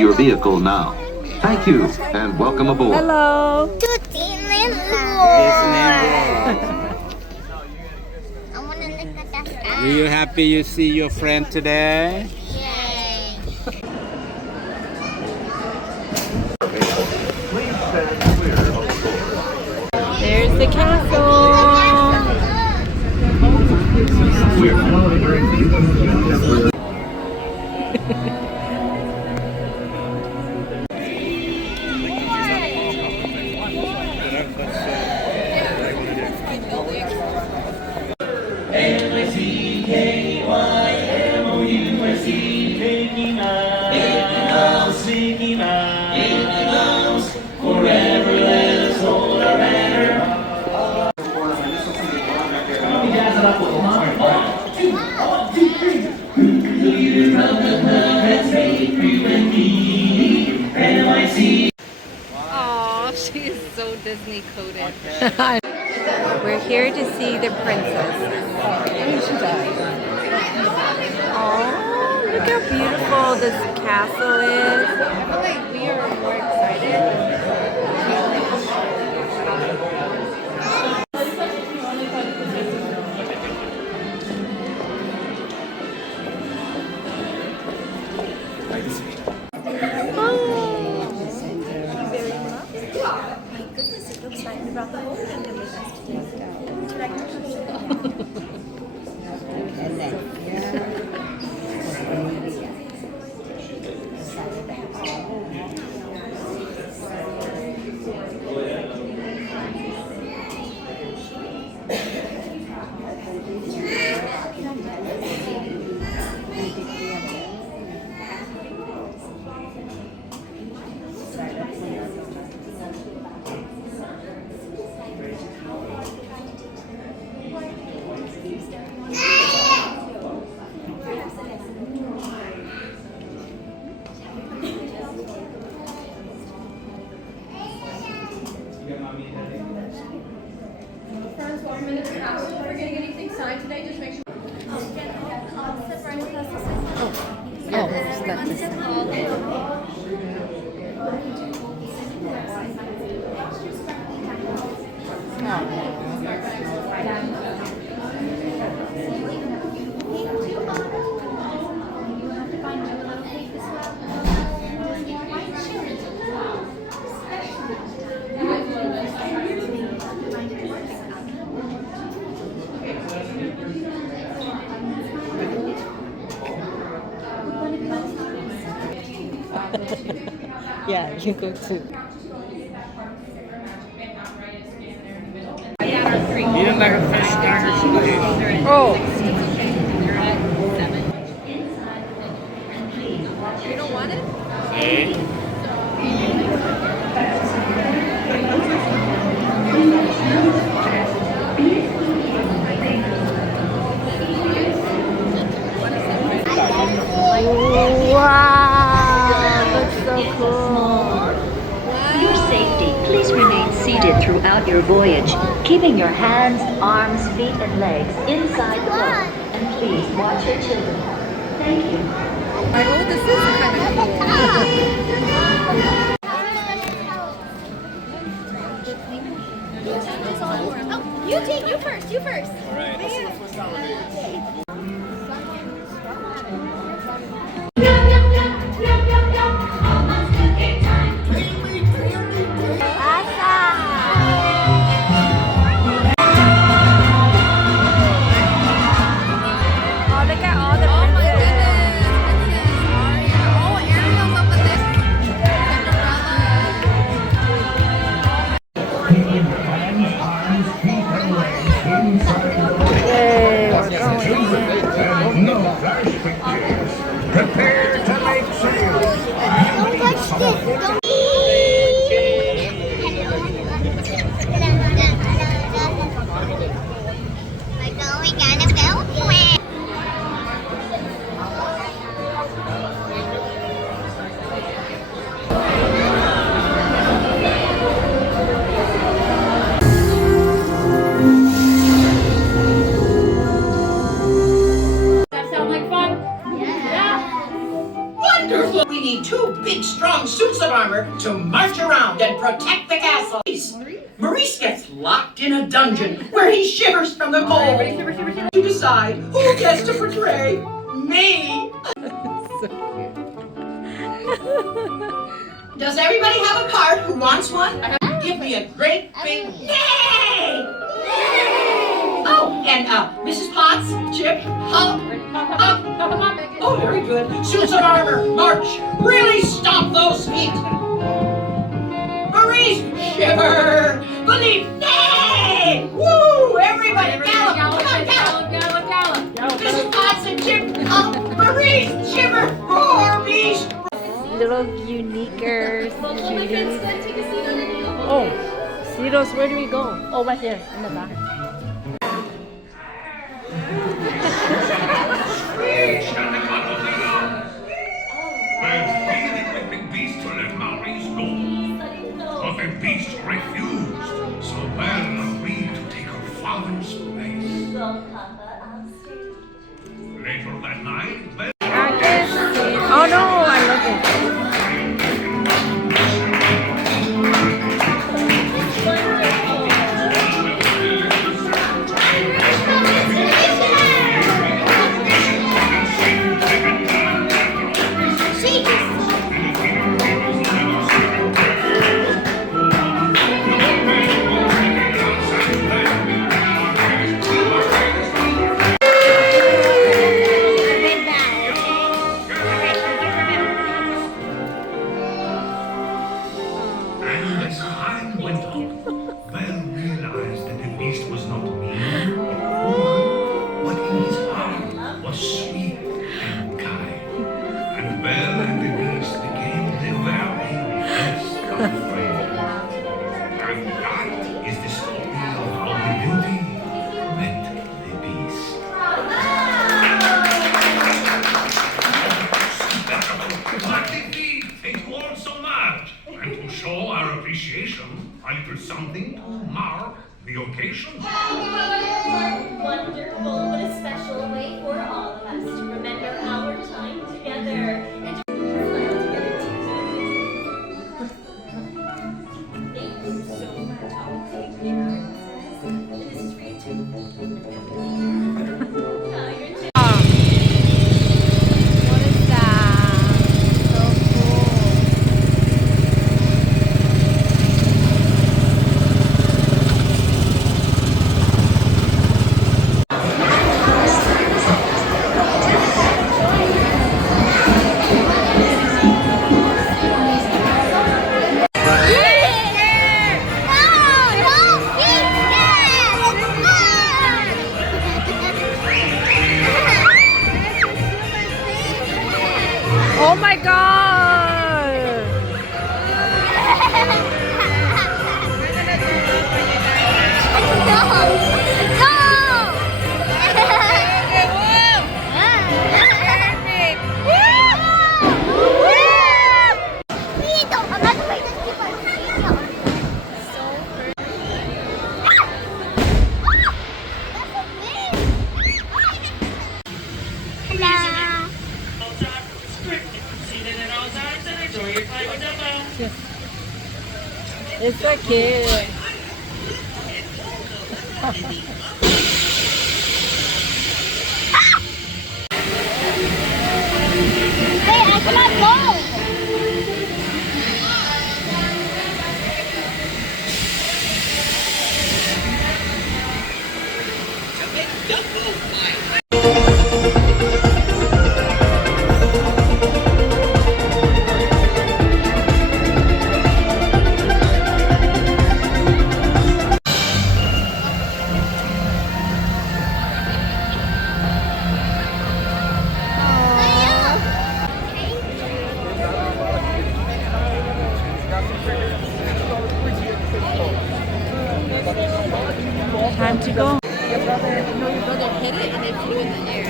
your vehicle now. Thank you, and welcome aboard. Hello. To Disneyland. I want to look at the sky. Are you happy you see your friend today? Yay. There's the castle. Oh, she is so Disney coded. We're here to see the princess. Oh, look how beautiful this castle is. I feel like we are more excited. Friends, 1 minute past. If we're getting anything signed today, just make sure. Yeah, you go too. Eat like a fish standard. Oh. You don't want it? Hey. Wow, looks so cool. For your safety, please remain seated throughout your voyage, keeping your hands, arms, feet, and legs inside the boat. And please watch your children. Thank you. Oh, this is kind of cool. Oh, you first. You first. All right. Oh, look at all the princesses. Oh, Ariel's up big, strong suits of armor to march around and protect the castle. Maurice gets locked in a dungeon where he shivers from the cold. To decide who gets to portray me. Does everybody have a part who wants one? Give me a great big yay! Oh, and Mrs. Potts, Chip, up. Oh, very good. Suits of armor, march. Really stomp those feet. Maurice, shiver. Believe, nay! Woo! Everybody gallop, gallop. Mrs. Potts and Chip, up. Maurice, shiver, roar, beast. Little uniquers. Take a seat on any of them. Oh, Ceros, where do we go? Oh, right here, in the back. With the beast to let Maurice go. But the beast refused, so Belle agreed to take her father's place. Later that night, Belle... Oh no, I love it. A little something to mark the occasion. Wonderful, what a special way for all of us to remember our time together. And thank you so much. And this is for you too. What is that? So cool. Oh my god! It's so cute. Hey, I cannot go. Time to go. Your brother hit it and it flew in the air.